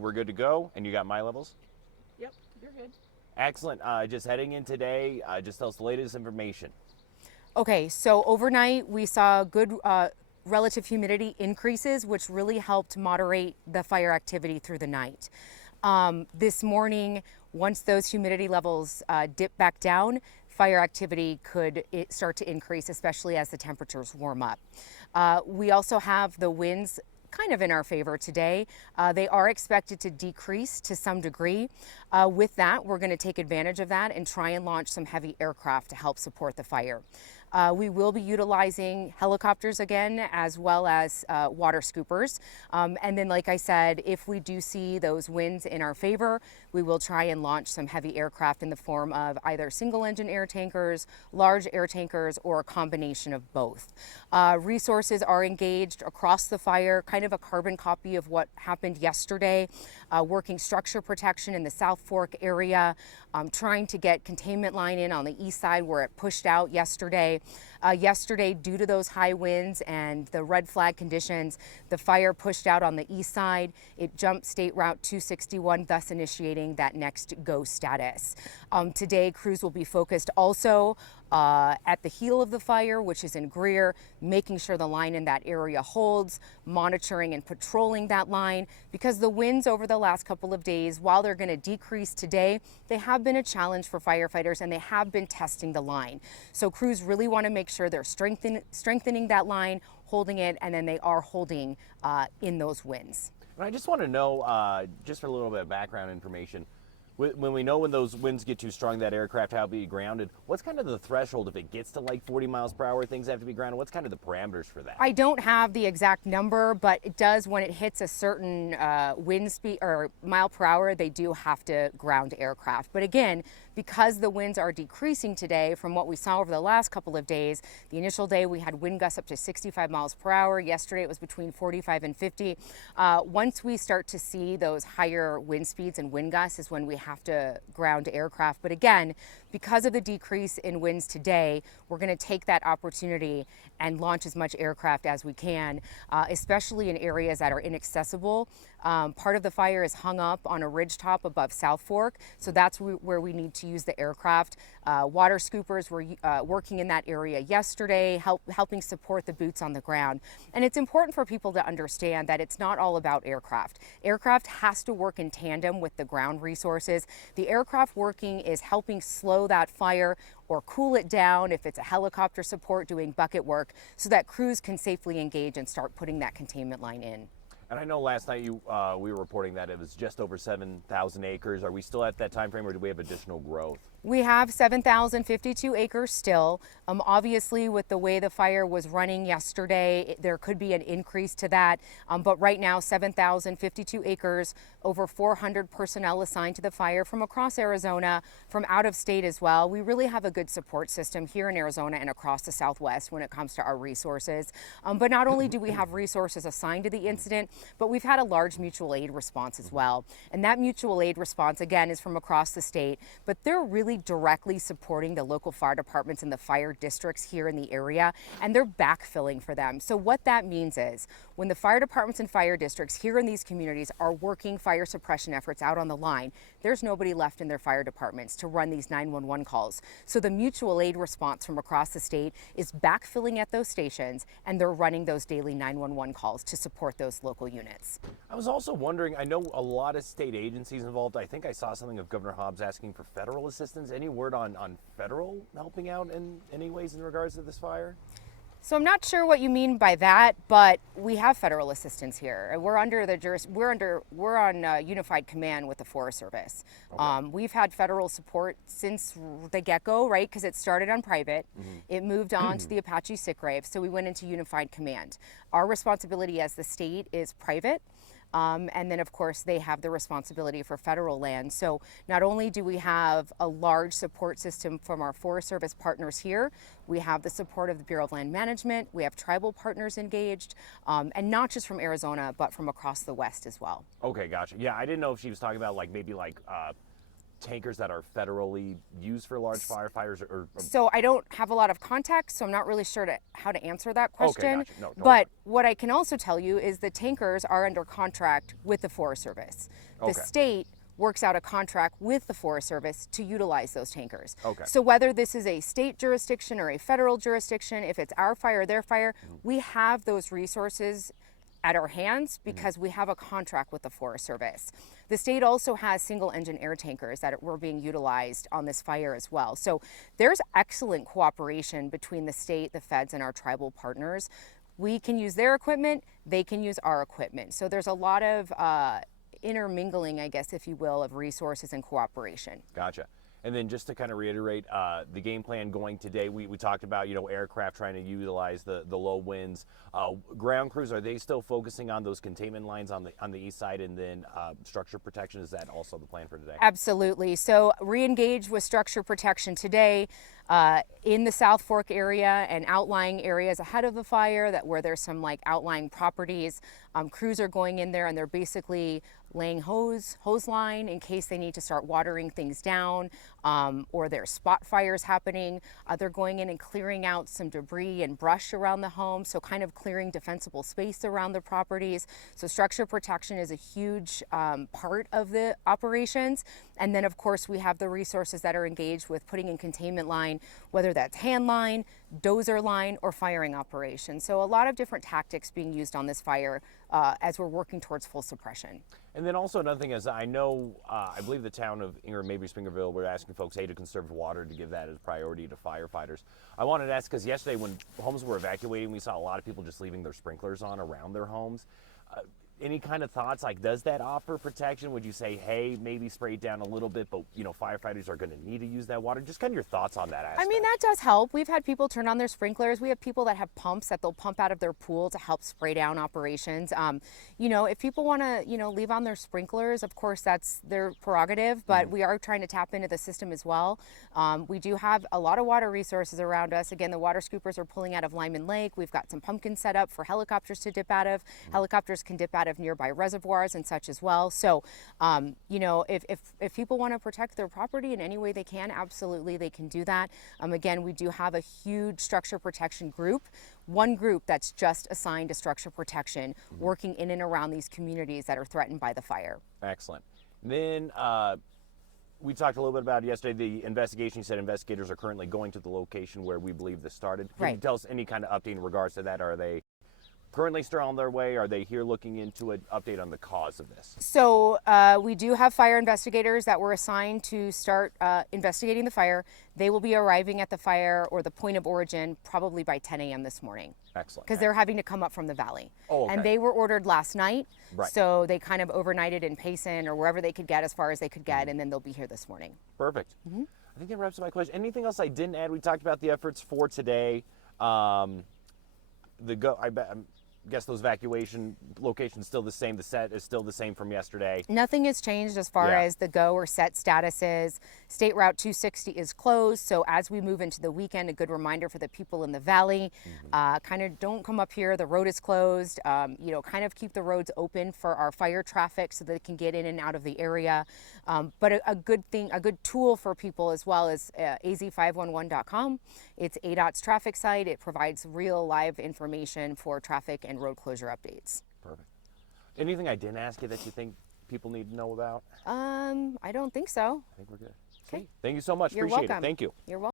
We're good to go, and you got my levels? Yep, you're good. Excellent. Just heading in today, just tell us the latest information. Okay, so overnight we saw good relative humidity increases, which really helped moderate the fire activity through the night. This morning, once those humidity levels dip back down, fire activity could start to increase, especially as the temperatures warm up. We also have the winds kind of in our favor today. They are expected to decrease to some degree. With that, we're going to take advantage of that and try and launch some heavy aircraft to help support the fire. We will be utilizing helicopters again, as well as water scoopers. And then, like I said, if we do see those winds in our favor, we will try and launch some heavy aircraft in the form of either single engine air tankers, large air tankers, or a combination of both. Resources are engaged across the fire, kind of a carbon copy of what happened yesterday, working structure protection in the South Fork area, trying to get containment line in on the east side where it pushed out yesterday. Yesterday, due to those high winds and the red flag conditions, the fire pushed out on the east side. It jumped State Route 261, thus initiating that next go status. Today, crews will be focused also at the heel of the fire, which is in Greer, making sure the line in that area holds, monitoring and patrolling that line, because the winds over the last couple of days, while they're going to decrease today, they have been a challenge for firefighters and they have been testing the line. So crews really want to make sure they're strengthening that line, holding it, and then they are holding in those winds. And I just want to know, just for a little bit of background information, when we know when those winds get too strong, that aircraft have to be grounded, what's kind of the threshold if it gets to like 40 miles per hour, things have to be grounded? What's kind of the parameters for that? I don't have the exact number, but it does, when it hits a certain wind speed or mile per hour, they do have to ground aircraft. But again, because the winds are decreasing today from what we saw over the last couple of days, the initial day we had wind gusts up to 65 miles per hour. Yesterday it was between 45 and 50. Once we start to see those higher wind speeds and wind gusts is when we have to ground aircraft. But again, because of the decrease in winds today, we're going to take that opportunity and launch as much aircraft as we can, especially in areas that are inaccessible. Part of the fire is hung up on a ridge top above South Fork, so that's where we need to use the aircraft. Water scoopers were working in that area yesterday, helping support the boots on the ground. And it's important for people to understand that it's not all about aircraft. Aircraft has to work in tandem with the ground resources. The aircraft working is helping slow that fire or cool it down if it's a helicopter support doing bucket work, so that crews can safely engage and start putting that containment line in. And I know last night we were reporting that it was just over 7,000 acres. Are we still at that time frame, or do we have additional growth? We have 7,052 acres still. Obviously, with the way the fire was running yesterday, there could be an increase to that. But right now, 7,052 acres, over 400 personnel assigned to the fire from across Arizona, from out of state as well. We really have a good support system here in Arizona and across the Southwest when it comes to our resources. But not only do we have resources assigned to the incident, but we've had a large mutual aid response as well. And that mutual aid response, again, is from across the state, but they're really directly supporting the local fire departments and the fire districts here in the area, and they're backfilling for them. So what that means is when the fire departments and fire districts here in these communities are working fire suppression efforts out on the line, there's nobody left in their fire departments to run these 911 calls. So the mutual aid response from across the state is backfilling at those stations, and they're running those daily 911 calls to support those local units. I was also wondering, I know a lot of state agencies involved. I think I saw something of Governor Hobbs asking for federal assistance. Any word on federal helping out in any ways in regards to this fire? So I'm not sure what you mean by that, but we have federal assistance here. We're on unified command with the Forest Service. Okay. We've had federal support since the get-go, right? Because it started on private. It moved on to the Apache sick grave, so we went into unified command. Our responsibility as the state is private. And then, of course, they have the responsibility for federal land. So not only do we have a large support system from our Forest Service partners here, we have the support of the Bureau of Land Management, we have tribal partners engaged, and not just from Arizona, but from across the West as well. Okay, gotcha. Yeah, I didn't know if she was talking about maybe tankers that are federally used for large firefighters, or So I don't have a lot of context, so I'm not really sure how to answer that question. gotcha. No, totally But what I can also tell you is the tankers are under contract with the Forest Service. The Okay. state works out a contract with the Forest Service to utilize those tankers. Okay. So whether this is a state jurisdiction or a federal jurisdiction, if it's our fire or their fire, we have those resources at our hands because we have a contract with the Forest Service. The state also has single engine air tankers that were being utilized on this fire as well. So there's excellent cooperation between the state, the feds, and our tribal partners. We can use their equipment, they can use our equipment. So there's a lot of intermingling, I guess, if you will, of resources and cooperation. Gotcha. And then just to kind of reiterate, the game plan going today, we talked about, aircraft trying to utilize the low winds. Ground crews, are they still focusing on those containment lines on the east side, and then structure protection? Is that also the plan for today? Absolutely. So re-engage with structure protection today in the South Fork area and outlying areas ahead of the fire where there's some like outlying properties. Crews are going in there and they're basically laying hose line in case they need to start watering things down, or there's spot fires happening. They're going in and clearing out some debris and brush around the home, so kind of clearing defensible space around the properties. So structure protection is a huge part of the operations. And then of course we have the resources that are engaged with putting in containment line, whether that's hand line, dozer line, or firing operations. So a lot of different tactics being used on this fire as we're working towards full suppression. And then also another thing is, I know, I believe the town of Ingram, maybe Springerville, we're asking folks, hey, to conserve water, to give that as priority to firefighters. I wanted to ask, because yesterday when homes were evacuating, we saw a lot of people just leaving their sprinklers on around their homes. Any kind of thoughts, like, does that offer protection? Would you say, hey, maybe spray it down a little bit, but firefighters are going to need to use that water? Just kind of your thoughts on that aspect. I mean, that does help. We've had people turn on their sprinklers. We have people that have pumps that they'll pump out of their pool to help spray down operations. If people want to, leave on their sprinklers, of course, that's their prerogative, but we are trying to tap into the system as well. We do have a lot of water resources around us. Again, the water scoopers are pulling out of Lyman Lake. We've got some pumpkins set up for helicopters to dip out of. Helicopters can dip out of nearby reservoirs and such as well. So, if people want to protect their property in any way they can, absolutely they can do that. Again, we do have a huge structure protection group, one group that's just assigned to structure protection, working in and around these communities that are threatened by the fire. Excellent. Then we talked a little bit about yesterday, the investigation. You said investigators are currently going to the location where we believe this started. Can you tell us any kind of update in regards to that? Are they currently still on their way? Are they here looking into an update on the cause of this? So we do have fire investigators that were assigned to start investigating the fire. They will be arriving at the fire or the point of origin probably by 10 a.m. this morning. Excellent. Because they're having to come up from the valley. Oh, okay. And they were ordered last night. Right. So they kind of overnighted in Payson or wherever they could get, as far as they could get, and then they'll be here this morning. Perfect. I think that wraps up my question. Anything else I didn't add? We talked about the efforts for today. I guess those evacuation locations still the same. The set is still the same from yesterday. Nothing has changed as far as the go or set status is. State Route 260 is closed. So as we move into the weekend, a good reminder for the people in the valley, kind of don't come up here. The road is closed. Kind of keep the roads open for our fire traffic so that they can get in and out of the area. But a good tool for people as well is az511.com. It's ADOT's traffic site. It provides real live information for traffic and road closure updates. Perfect. Anything I didn't ask you that you think people need to know about? I don't think so. I think we're good. Okay. Thank you so much. You're Appreciate welcome. it. Thank you. You're welcome.